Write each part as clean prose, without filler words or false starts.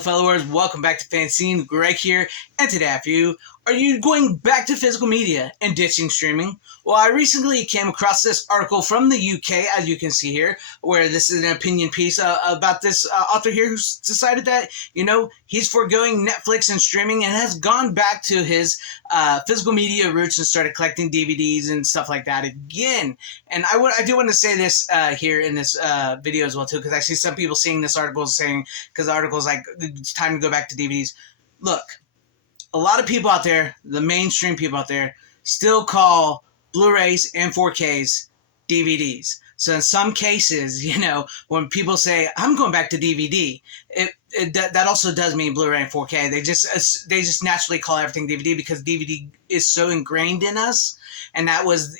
fellow followers, welcome back to FanZcene. Greg here, and today I have for you, are you going back to physical media and ditching streaming? Well, I recently came across this article from the UK, as you can see here, where this is an opinion piece about this author here who's decided that, he's foregoing Netflix and streaming and has gone back to his physical media roots and started collecting DVDs and stuff like that again. And I do want to say this here in this video as well, too, because I see some people seeing this article saying, because the article's like, it's time to go back to DVDs. Look, a lot of people out there, the mainstream people out there, still call Blu-rays and 4Ks DVDs. So in some cases, when people say, I'm going back to DVD, that also does mean Blu-ray and 4K. They just naturally call everything DVD because DVD is so ingrained in us, and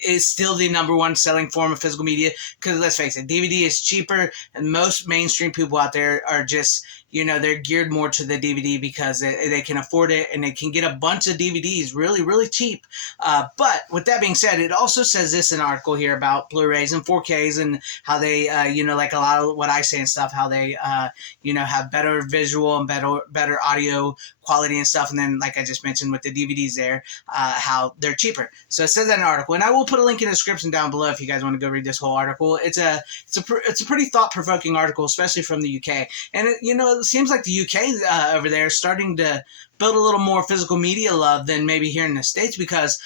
is still the number one selling form of physical media. Because let's face it, DVD is cheaper, and most mainstream people out there are just, they're geared more to the DVD because they can afford it and they can get a bunch of DVDs really, really cheap. But with that being said, it also says this in an article here about Blu-rays and 4Ks and how they, like a lot of what I say and stuff, how they, have better visual and better audio quality and stuff. And then, like I just mentioned with the DVDs there, how they're cheaper. So it says that in an article, and I will put a link in the description down below if you guys want to go read this whole article. It's a pretty thought-provoking article, especially from the UK. And it seems like the UK over there is starting to build a little more physical media love than maybe here in the States, because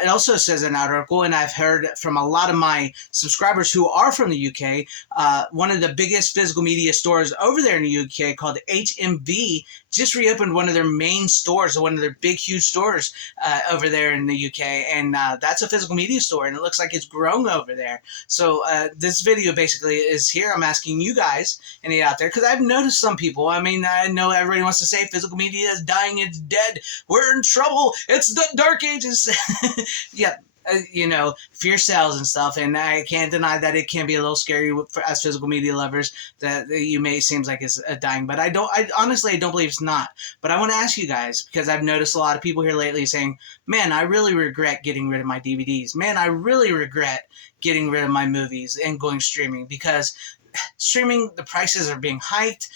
it also says in that article, and I've heard from a lot of my subscribers who are from the UK, one of the biggest physical media stores over there in the UK called HMV just reopened one of their main stores, one of their big, huge stores over there in the UK, and that's a physical media store, and it looks like it's growing over there. So this video basically is here. I'm asking you guys, any out there, because I've noticed some people, I know everybody wants to say physical media is dying, it's dead, we're in trouble, it's the dark ages. Yeah. Fear sells and stuff, and I can't deny that it can be a little scary as physical media lovers, that seems like it's dying, but I honestly don't believe it's not. But I want to ask you guys, because I've noticed a lot of people here lately saying, man, I really regret getting rid of my DVDs. Man, I really regret getting rid of my movies and going streaming, because streaming, the prices are being hiked,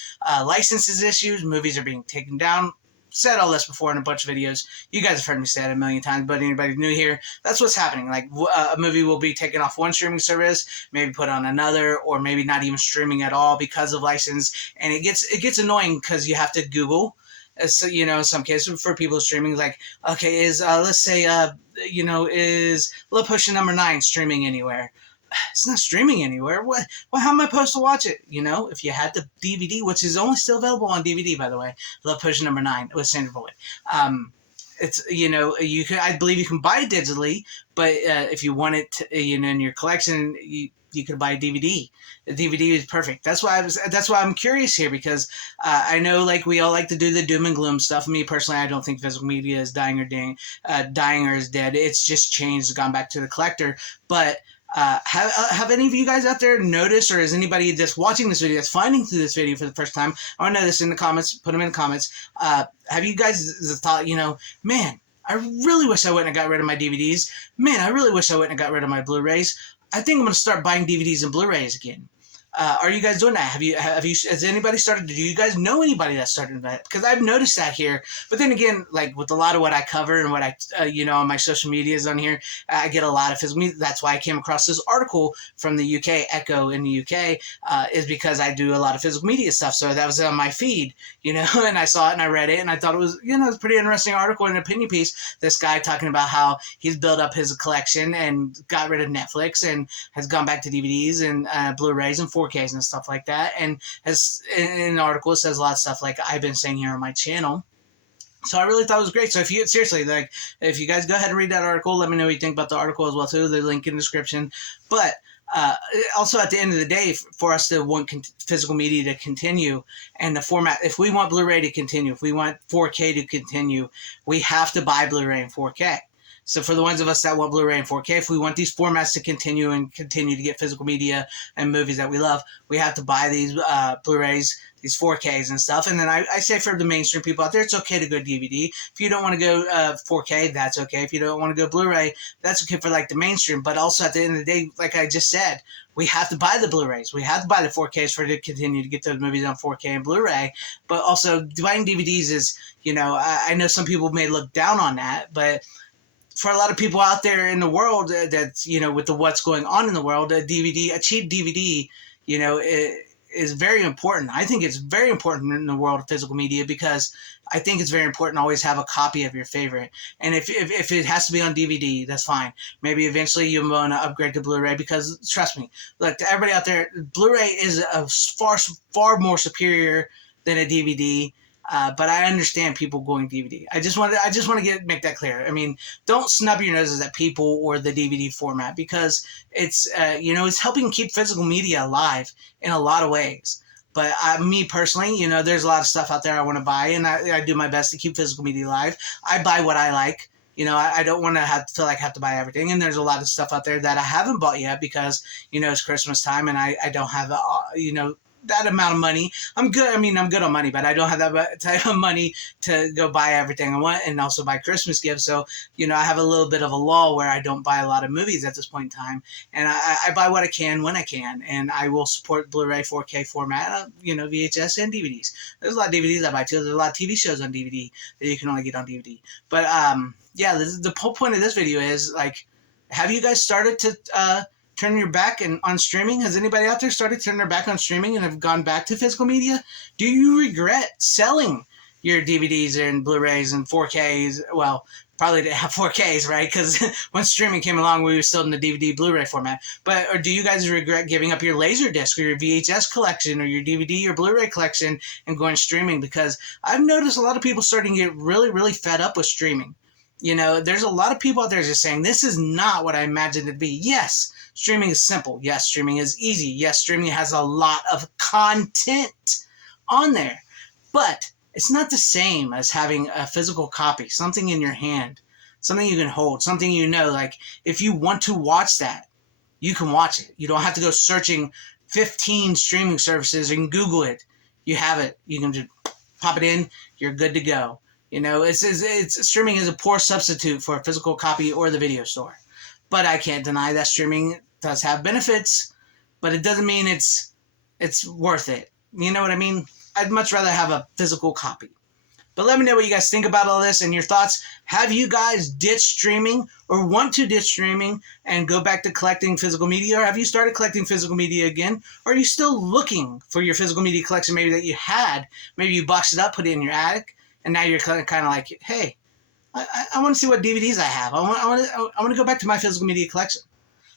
licenses issues, movies are being taken down. Said all this before in a bunch of videos. You guys have heard me say it a million times, but anybody new here, that's what's happening. Like, a movie will be taken off one streaming service, maybe put on another, or maybe not even streaming at all because of license. And it gets annoying because you have to Google. So, in some cases for people streaming, like, okay, let's say, is Love Potion #9 streaming anywhere? It's not streaming anywhere. Well, how am I supposed to watch it? If you had the DVD, which is only still available on DVD, by the way, Love Potion #9 with Sandra Bullock. It's, you can, I believe you can buy it digitally, but if you want it, in your collection, you could buy a DVD. The DVD is perfect. That's why I'm curious here, because I know, like, we all like to do the doom and gloom stuff. Me personally, I don't think physical media is dying or is dead. It's just changed, gone back to the collector. But have any of you guys out there noticed, or is anybody that's watching this video, that's finding through this video for the first time? I want to know this in the comments. Put them in the comments. Have you guys thought, man, I really wish I wouldn't have got rid of my DVDs. Man, I really wish I wouldn't have got rid of my Blu-rays. I think I'm going to start buying DVDs and Blu-rays again. Are you guys doing that? Has anybody started? Do you guys know anybody that started that? Because I've noticed that here. But then again, like with a lot of what I cover and what I, on my social medias on here, I get a lot of physical media. That's why I came across this article from the UK, Echo in the UK, is because I do a lot of physical media stuff. So that was on my feed, and I saw it and I read it and I thought it was, it was a pretty interesting article and an opinion piece. This guy talking about how he's built up his collection and got rid of Netflix and has gone back to DVDs and Blu-rays and 4Ks and stuff like that, and has in an article it says a lot of stuff like I've been saying here on my channel. So I really thought it was great. So if you guys go ahead and read that article, let me know what you think about the article as well too. The link in the description. But also at the end of the day, for us to want physical media to continue and the format, if we want Blu-ray to continue, if we want 4K to continue, we have to buy Blu-ray and 4K. So for the ones of us that want Blu-ray and 4K, if we want these formats to continue and continue to get physical media and movies that we love, we have to buy these Blu-rays, these 4Ks and stuff. And then I say for the mainstream people out there, it's okay to go DVD. If you don't want to go 4K, that's okay. If you don't want to go Blu-ray, that's okay for like the mainstream. But also at the end of the day, like I just said, we have to buy the Blu-rays. We have to buy the 4Ks for to continue to get those movies on 4K and Blu-ray. But also buying DVDs is, I know some people may look down on that, but for a lot of people out there in the world that's, with the what's going on in the world, a cheap DVD, is very important. I think it's very important in the world of physical media because I think it's very important to always have a copy of your favorite. And if it has to be on DVD, that's fine. Maybe eventually you want to upgrade to Blu-ray because trust me, look, to everybody out there, Blu-ray is a far more superior than a DVD. But I understand people going DVD. I just want to make that clear. I mean, don't snub your noses at people or the DVD format because it's it's helping keep physical media alive in a lot of ways. But me personally, there's a lot of stuff out there I want to buy, and I do my best to keep physical media alive. I buy what I like. I don't want to feel like I have to buy everything. And there's a lot of stuff out there that I haven't bought yet because it's Christmas time and I don't have that amount of money. I'm good. I mean, I'm good on money, but I don't have that type of money to go buy everything I want and also buy Christmas gifts. So, I have a little bit of a lull where I don't buy a lot of movies at this point in time. And I buy what I can when I can. And I will support Blu-ray 4K format, VHS and DVDs. There's a lot of DVDs I buy too. There's a lot of TV shows on DVD that you can only get on DVD. But, the whole point of this video is, like, have you guys started to, turn your back on streaming? Has anybody out there started turning their back on streaming and have gone back to physical media? Do you regret selling your DVDs and Blu-rays and 4Ks? Well, probably didn't have 4Ks, right? Because when streaming came along, we were still in the DVD Blu-ray format. Or do you guys regret giving up your Laserdisc or your VHS collection or your DVD or Blu-ray collection and going streaming? Because I've noticed a lot of people starting to get really, really fed up with streaming. There's a lot of people out there just saying, this is not what I imagined it to be. Yes, streaming is simple. Yes, streaming is easy. Yes, streaming has a lot of content on there. But it's not the same as having a physical copy, something in your hand, something you can hold, something like if you want to watch that, you can watch it. You don't have to go searching 15 streaming services and Google it. You have it. You can just pop it in. You're good to go. It's streaming is a poor substitute for a physical copy or the video store. But I can't deny that streaming does have benefits, but it doesn't mean it's worth it. You know what I mean? I'd much rather have a physical copy. But let me know what you guys think about all this and your thoughts. Have you guys ditched streaming or want to ditch streaming and go back to collecting physical media? Or have you started collecting physical media again? Or are you still looking for your physical media collection maybe that you had? Maybe you boxed it up, put it in your attic, and now you're kind of like, hey, I want to see what DVDs I have. I want to go back to my physical media collection.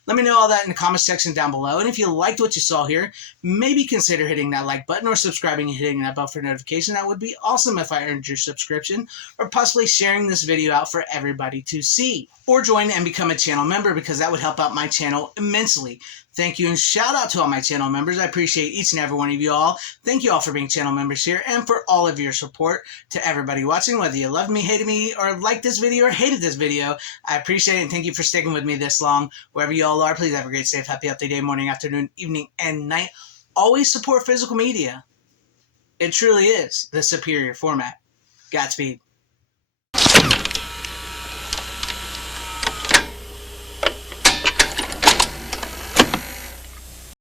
Let me know all that in the comment section down below. And if you liked what you saw here, maybe consider hitting that like button or subscribing and hitting that bell for notification. That would be awesome if I earned your subscription, or possibly sharing this video out for everybody to see. Or join and become a channel member, because that would help out my channel immensely. Thank you, and shout out to all my channel members. I appreciate each and every one of you all. Thank you all for being channel members here and for all of your support. To everybody watching, whether you loved me, hated me, or liked this video or hated this video, I appreciate it, and thank you for sticking with me this long. Wherever you all are, please have a great, safe, happy, healthy day, morning, afternoon, evening, and night. Always support physical media. It truly is the superior format. Godspeed.